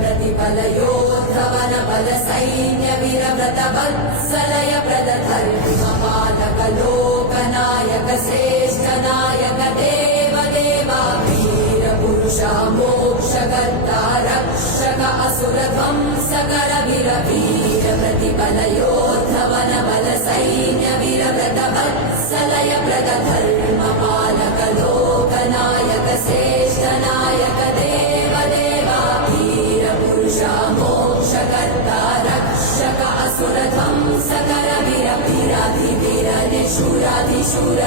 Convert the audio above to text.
प्रतिबलयोद्धवन बल सैन्य वीरव्रत वत्सलय प्रदधर्म पालक लोकनायक श्रेष्ठ नायक देव देवा वीर पुरुष मोक्षकर्ता रक्षक असुर ध्वंसकर वीर वीर प्रतिबलयोद्धवन बल सैन्य वीरव्रत वत्सलय प्रदधर्म पालक लोकनायक श्रेष्ठ नायक देव देवा वीर पुरुष मोक्षकर्ता रक्षक असुर ध्वंसकर वीर वीराधिवीर निशूराधिशूर